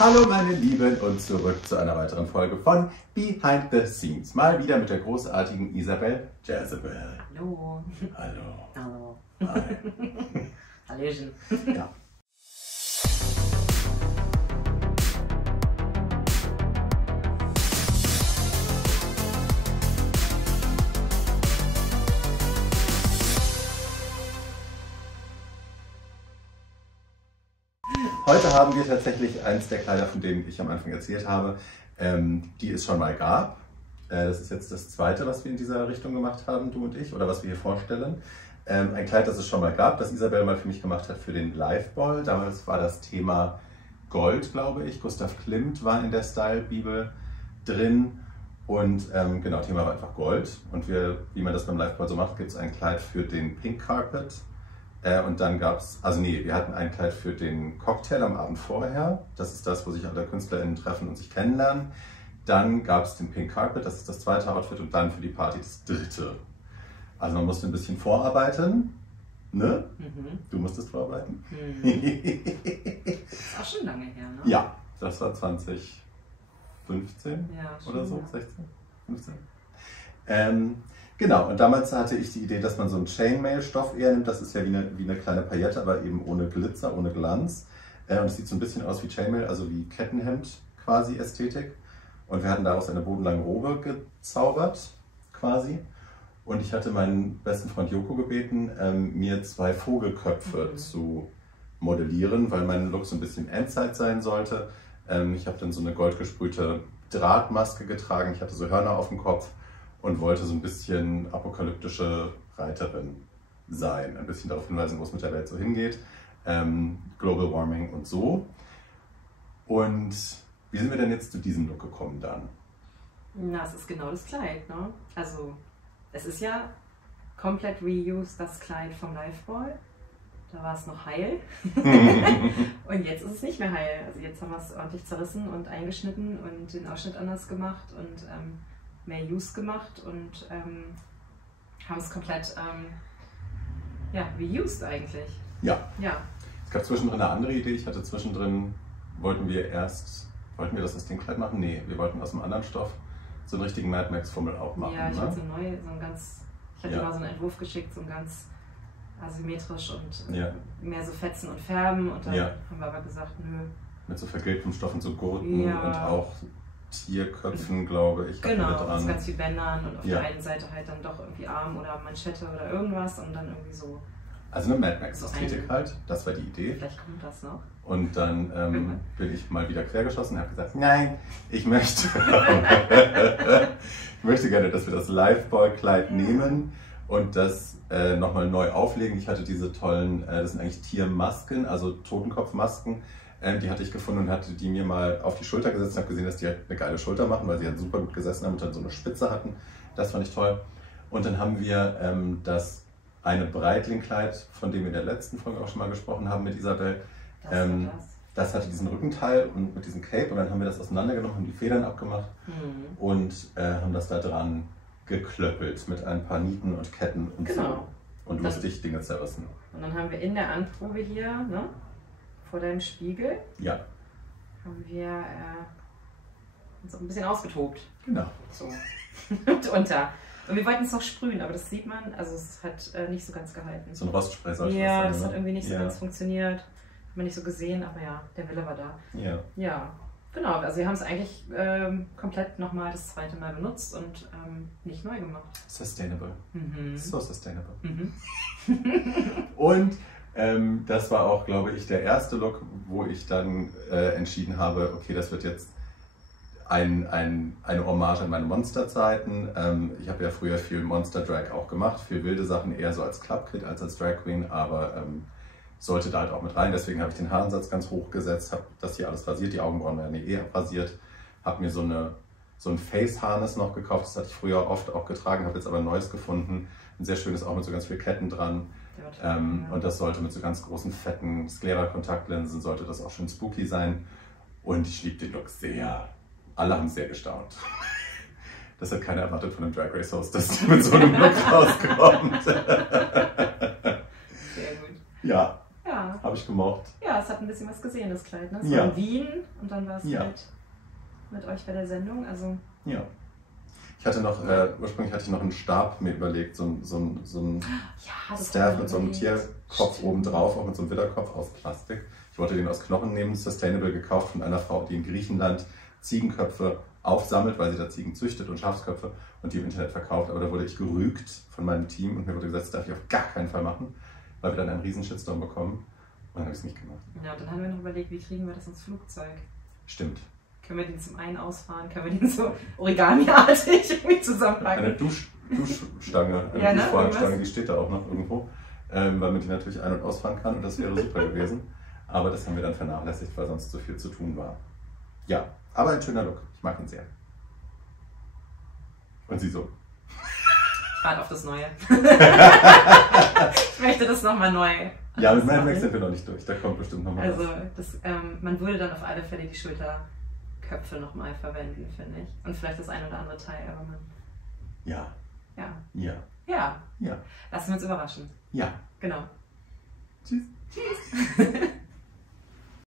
Hallo meine Lieben und zurück zu einer weiteren Folge von Behind the Scenes. Mal wieder mit der großartigen Isabel Jezebel. Hallo. Hallo. Hallo. Hi. Hallöchen. Ja. Heute haben wir tatsächlich eins der Kleider, von denen ich am Anfang erzählt habe, die es schon mal gab. Das ist jetzt das zweite, was wir in dieser Richtung gemacht haben, du und ich, oder was wir hier vorstellen. Ein Kleid, das es schon mal gab, das Isabel mal für mich gemacht hat für den Live-Ball. Damals war das Thema Gold, glaube ich. Gustav Klimt war in der Style-Bibel drin. Und genau, Thema war einfach Gold. Und wie man das beim Live-Ball so macht, gibt es ein Kleid für den Pink Carpet. Und dann gab es, wir hatten ein Kleid für den Cocktail am Abend vorher. Das ist das, wo sich alle KünstlerInnen treffen und sich kennenlernen. Dann gab es den Pink Carpet, das ist das zweite Outfit. Und dann für die Party das dritte. Also man musste ein bisschen vorarbeiten. Ne? Mhm. Du musstest vorarbeiten. Mhm. Das ist auch schon lange her, ne? Ja, das war 2015 ja, oder so, ja. 16, 15. Genau, und damals hatte ich die Idee, dass man so einen Chainmail-Stoff eher nimmt. Das ist ja wie eine kleine Paillette, aber eben ohne Glitzer, ohne Glanz. Und es sieht so ein bisschen aus wie Chainmail, also wie Kettenhemd quasi Ästhetik. Und wir hatten daraus eine bodenlange Robe gezaubert, quasi. Und ich hatte meinen besten Freund Joko gebeten, mir 2 Vogelköpfe zu modellieren, weil mein Look so ein bisschen Endzeit sein sollte. Ich habe dann so eine goldgesprühte Drahtmaske getragen, ich hatte so Hörner auf dem Kopf und wollte so ein bisschen apokalyptische Reiterin sein. Ein bisschen darauf hinweisen, wo es mit der Welt so hingeht. Global Warming und so. Und wie sind wir denn jetzt zu diesem Look gekommen dann? Na, es ist genau das Kleid, ne? Also, es ist ja komplett reused, das Kleid vom Live-Ball. Da war es noch heil. Und jetzt ist es nicht mehr heil. Also jetzt haben wir es ordentlich zerrissen und eingeschnitten und den Ausschnitt anders gemacht und mehr Use gemacht und haben es komplett reused eigentlich. Ja. Ja. Es gab zwischendrin eine andere Idee. Ich hatte zwischendrin, wollten wir das aus dem Kleid machen? Nee, wir wollten aus einem anderen Stoff so einen richtigen Mad Max-Fummel auch machen. Ja, ich ne? hatte ich hatte mal so einen Entwurf geschickt, so ein ganz asymmetrisch und mehr so Fetzen und Färben und dann haben wir aber gesagt, nö. Mit so vergilbtem Stoff und so Gurten und auch Tierköpfen, glaube ich. Genau, mit ganz viel Bändern und auf der einen Seite halt dann doch irgendwie Arm oder Manschette oder irgendwas und dann irgendwie so. Also eine Mad Max-Ästhetik halt, das war die Idee. Vielleicht kommt das noch. Und dann bin ich mal wieder quergeschossen und habe gesagt, nein, ich möchte gerne, dass wir das Live-Ball-Kleid nehmen und das nochmal neu auflegen. Ich hatte diese tollen, das sind eigentlich Tiermasken, also Totenkopfmasken, die hatte ich gefunden und hatte die mir mal auf die Schulter gesetzt und habe gesehen, dass die halt eine geile Schulter machen, weil sie halt super gut gesessen haben und dann so eine Spitze hatten. Das fand ich toll. Und dann haben wir das eine Breitling-Kleid, von dem wir in der letzten Folge auch schon mal gesprochen haben mit Isabel. Das hatte diesen Rückenteil und mit diesem Cape und dann haben wir das auseinandergenommen, haben die Federn abgemacht und haben das da dran geklöppelt mit ein paar Nieten und Ketten und so. Und lustig Dinge zerrissen. Und dann haben wir in der Anprobe hier, ne, vor deinem Spiegel, haben wir uns auch ein bisschen ausgetobt. Genau. So. Und unter. Und wir wollten es noch sprühen, aber das sieht man, also es hat nicht so ganz gehalten. So ein Rostspray sollte das sein, sein, das hat irgendwie nicht so ganz funktioniert. Hat man nicht so gesehen, aber ja, der Wille war da. Ja. Ja, genau. Also wir haben es eigentlich komplett nochmal das zweite Mal benutzt und nicht neu gemacht. Sustainable. So sustainable. Und Und das war auch, glaube ich, der erste Look, wo ich dann entschieden habe, okay, das wird jetzt eine Hommage an meine Monsterzeiten. Ich habe ja früher viel Monster-Drag auch gemacht, viel wilde Sachen eher so als Club-Kid als als Drag Queen, aber sollte da halt auch mit rein. Deswegen habe ich den Haaransatz ganz hoch gesetzt, habe das hier alles rasiert, die Augenbrauen werden abrasiert, habe mir so ein Face-Harness noch gekauft, das hatte ich früher oft auch getragen, habe jetzt aber ein neues gefunden, ein sehr schönes, auch mit so ganz vielen Ketten dran. Und das sollte mit so ganz großen, fetten Sklera-Kontaktlinsen, sollte das auch schön spooky sein. Und ich liebe den Look sehr. Alle haben sehr gestaunt. Das hat keiner erwartet von einem Drag Race Host, dass die mit so einem Look rauskommt. Sehr gut. Ja. Ja. Habe ich gemocht. Ja, es hat ein bisschen was gesehen, das Kleid. Ne? Es Ja. war in Wien und dann war es Ja. mit euch bei der Sendung. Also Ja. Ich hatte noch, ursprünglich hatte ich noch einen Stab mir überlegt, so ein ja, das Staff war mit so einem überlegt. Tierkopf Stimmt. oben drauf, auch mit so einem Widderkopf aus Plastik. Ich wollte den aus Knochen nehmen, sustainable gekauft von einer Frau, die in Griechenland Ziegenköpfe aufsammelt, weil sie da Ziegen züchtet und Schafsköpfe und die im Internet verkauft. Aber da wurde ich gerügt von meinem Team und mir wurde gesagt, das darf ich auf gar keinen Fall machen, weil wir dann einen riesen Shitstorm bekommen. Und dann habe ich es nicht gemacht. Ja, und dann haben wir noch überlegt, wie kriegen wir das ins Flugzeug? Stimmt. Können wir den zum einen ausfahren? Können wir den so Origami-artig irgendwie Eine zusammenpacken? Duschstange, eine Ja, ne? Duschvorhangstange, Irgendwas? die steht da auch noch irgendwo, weil man die natürlich ein- und ausfahren kann und das wäre super gewesen. Aber das haben wir dann vernachlässigt, weil sonst so viel zu tun war. Ja, aber ein schöner Look. Ich mag ihn sehr. Und sie so. Ich warte auf das Neue. Ich möchte das nochmal neu. Ja, mit Mad Max machen. sind wir noch nicht durch. Da kommt bestimmt nochmal Also was. man würde dann auf alle Fälle die Schulterköpfe nochmal verwenden, finde ich. Und vielleicht das ein oder andere Teil, aber man. Ja, Ja. ja, Ja. ja, Lassen wir uns überraschen. ja. Genau. Tschüss. Tschüss.